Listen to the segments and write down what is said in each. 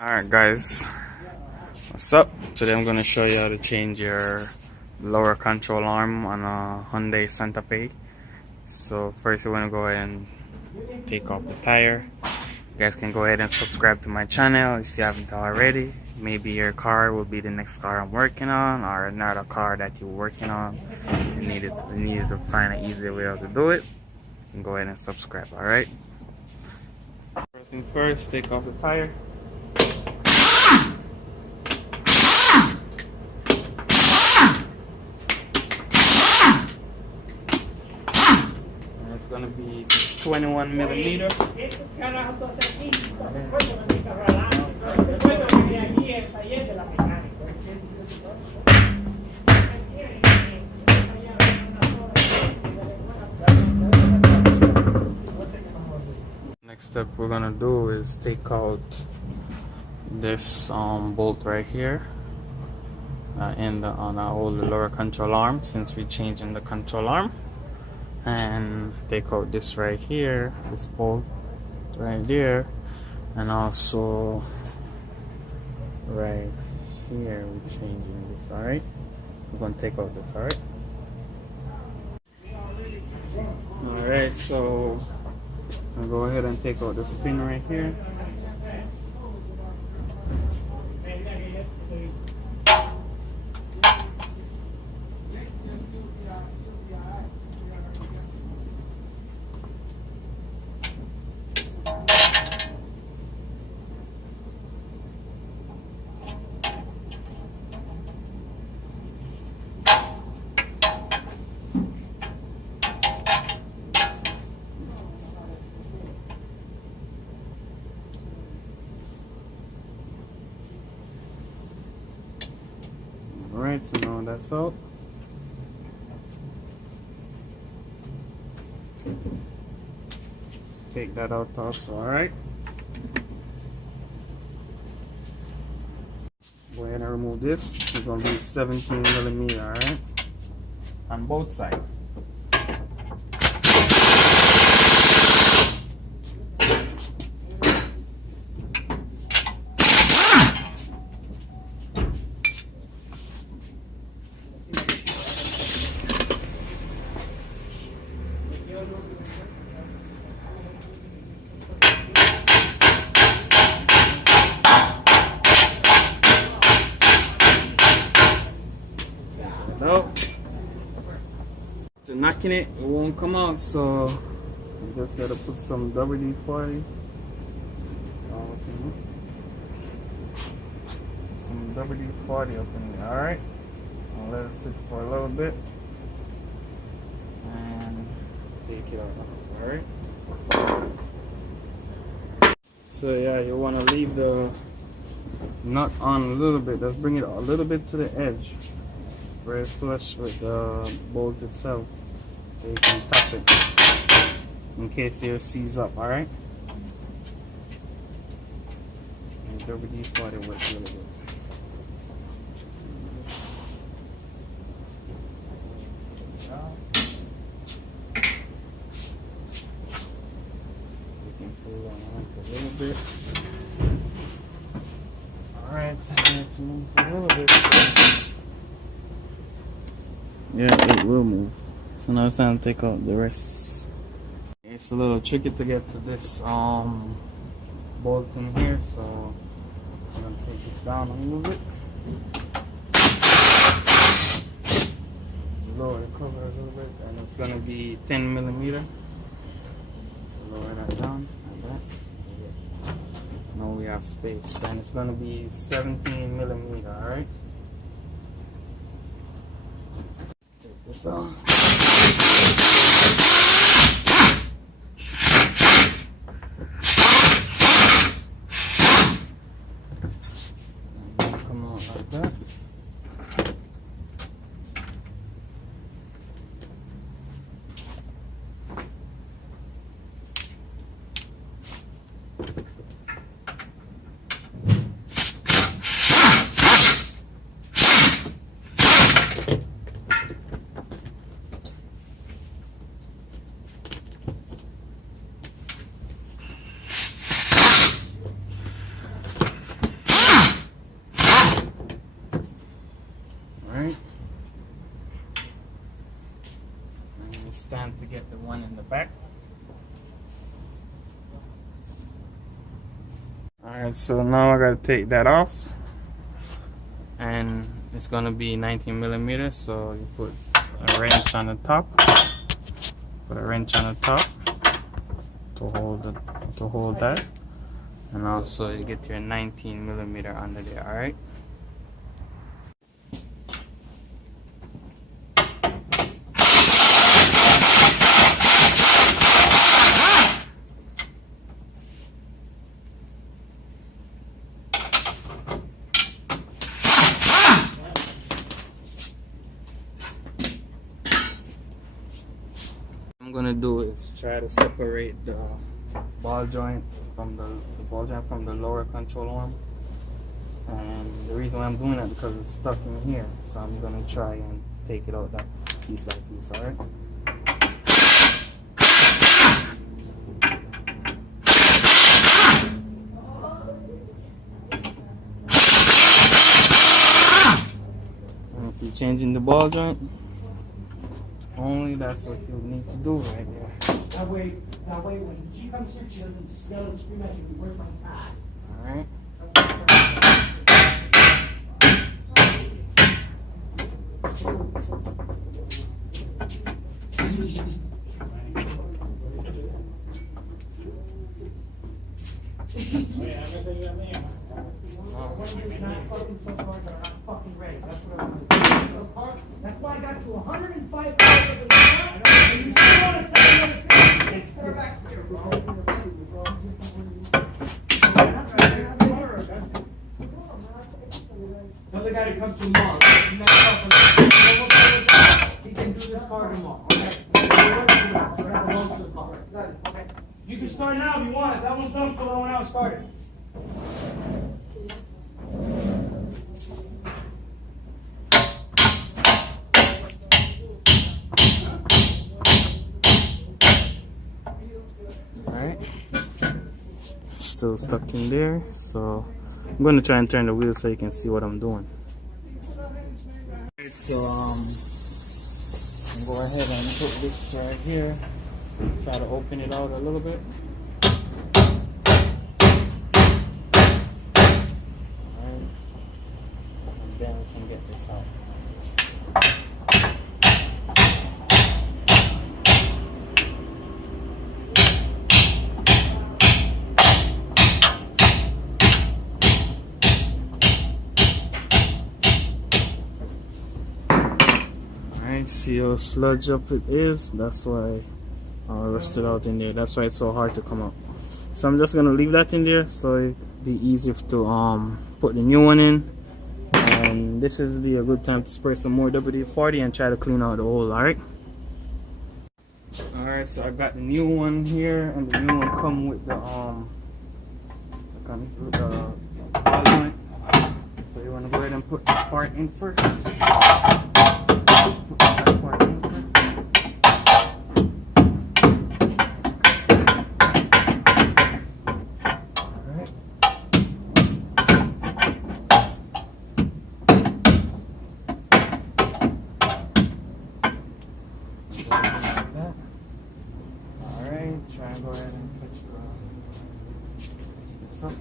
Alright guys, what's up? Today I'm going to show you how to change your lower control arm on a Hyundai Santa Fe. So first you want to go ahead and take off the tire. You guys can go ahead and subscribe to my channel if you haven't already. Maybe your car will be the next car I'm working on, or another car that you're working on. You needed to find an easier way how to do it. You can go ahead and subscribe, alright? First thing first, take off the tire. It's gonna be 21 millimeter. Next step we're gonna do is take out this bolt right here on our old lower control arm, since we're changing the control arm. And take out this right here, this bolt right there, and also right here we're changing this. Alright, we're gonna take out this. Alright, so I'll go ahead and take out this pin right here. Alright, so now that's out. Take that out also, alright? Go ahead and remove this. It's going to be 17 millimeter, alright? On both sides. No, after knocking it, it won't come out, so you just gotta put some WD-40. Some WD-40 up in there, alright? I'll let it sit for a little bit and take it out, alright? So yeah, you wanna leave the nut on a little bit, just bring it a little bit to the edge, where it's flush with the bolt itself, so you can tap it in case it seizes up, alright? And WD-40 works really good. You can pull on a little bit. Alright, let's move a little bit. Yeah, it will move. So now it's time to take out the rest. It's a little tricky to get to this bolt in here, so I'm gonna take this down a little bit. Lower the cover a little bit, and it's gonna be 10 millimeter. So lower that down like that. Now we have space, and it's gonna be 17 millimeter. All right. This on. Come on like that. time to get the one in the back. Alright, so now I gotta take that off, and it's gonna be 19 millimeters, so you put a wrench on the top, to hold that, and also you get your 19 millimeter under there. Alright, I'm gonna do is try to separate the ball joint from the lower control arm, and the reason why I'm doing that because it's stuck in here, so I'm gonna try and take it out that piece by piece. All right. And if you're changing the ball joint, only that's what you need to do right there. That way when she comes here, she doesn't yell and scream at you, where's my pad? Alright. You're not fucking so far, but I'm not fucking ready. That's what I want to do. That's why I got you 105 cars of the truck, and you still want to say you're start back here, bro. Tell the guy to come tomorrow. He can do this car tomorrow. Okay? Okay. You can start now if you want. If that one's done, throw it on out and start it. Alright. Still stuck in there, so I'm going to try and turn the wheel so you can see what I'm doing. So go ahead and put this right here. Try to open it out a little bit. Alright. And then we can get this out. See how sludge up it is. That's why I rusted out in there. That's why it's so hard to come out. So I'm just gonna leave that in there so it'd be easy to put the new one in. And this is be a good time to spray some more WD-40 and try to clean out the hole. Alright, so I got the new one here, and the new one come with the ball joint. So you wanna go ahead and put this part in first. Alright, try and go ahead and fix this up.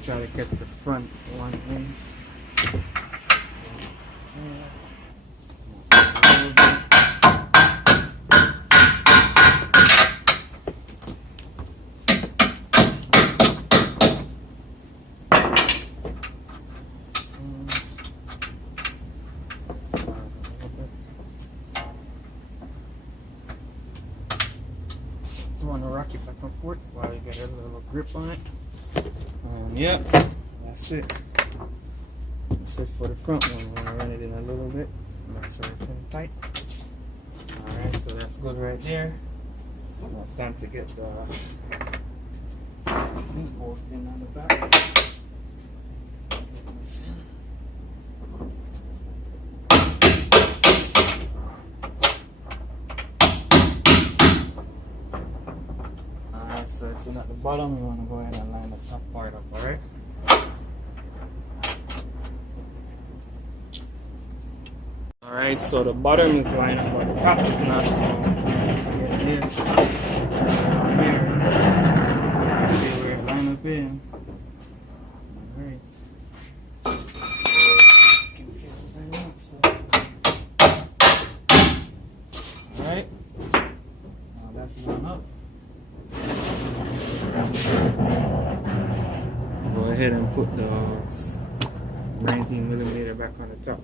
and try to get the front one in. Just want to rock it back and forth while you get a little grip on it. Yep, that's it. That's it for the front one. We're gonna run it in a little bit. Make sure it's in tight. Alright, so that's good right there. Now it's time to get the link bolt in on the back. Get this in. Alright, so it's in at the bottom. We want to go ahead and line the top part up, alright? Alright, so the bottom is lined up, but the top is not, so get this down here. See where it line up in. Alright. Can feel it right up, so. Alright. Now that's lined up. Go ahead and put the 19mm back on the top.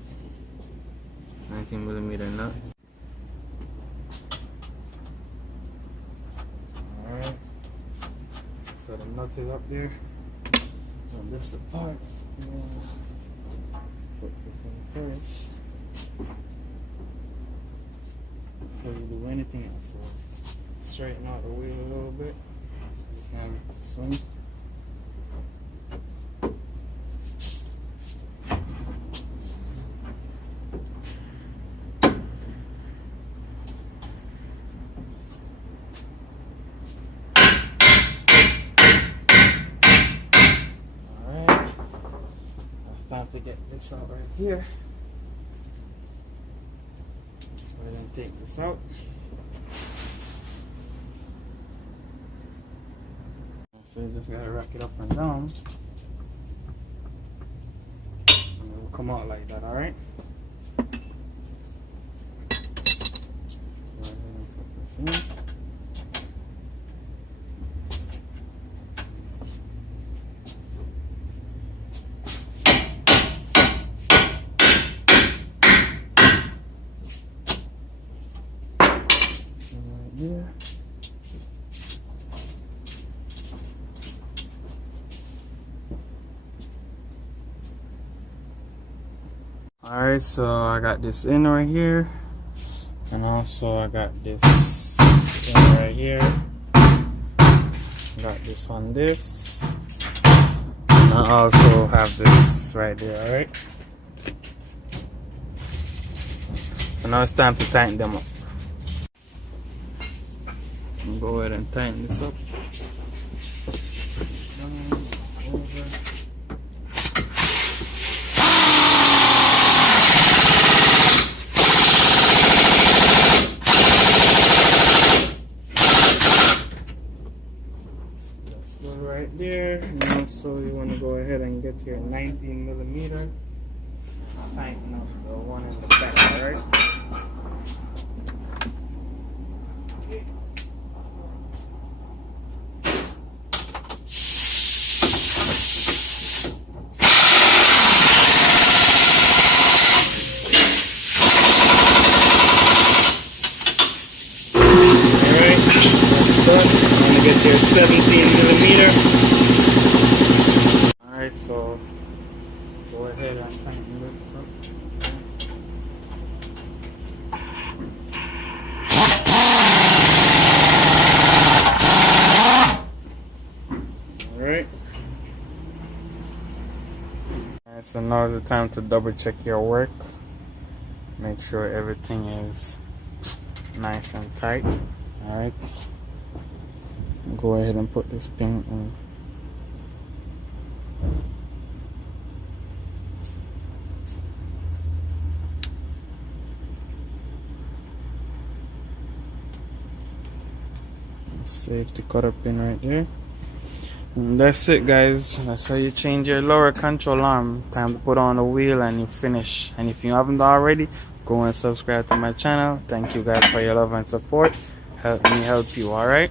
19mm nut. Alright. So the nut is up there. And this the part. Put this in first. Before you do anything else. So straighten out the wheel a little bit. So you can swing. Time to get this out right here. Go ahead and take this out. So you just gotta rack it up and down. And it will come out like that, alright? Go ahead and put this in. Yeah. Alright, so I got this in right here, and also I got this in right here. Got this on this, and I also have this right there. Alright, so now it's time to tighten them up. Go ahead and tighten this up. Down, over. That's good right there. And also you want to go ahead and get your 19mm. Tighten up the one in the back, alright? Get your 17mm. Alright, so go ahead and tighten this up. Alright. Alright, so now is the time to double check your work. Make sure everything is nice and tight. Alright. Go ahead and put this pin in. Safety cutter pin right there. And that's it, guys. That's how you change your lower control arm. Time to put on the wheel and you finish. And if you haven't already, go and subscribe to my channel. Thank you guys for your love and support. Help me help you, alright?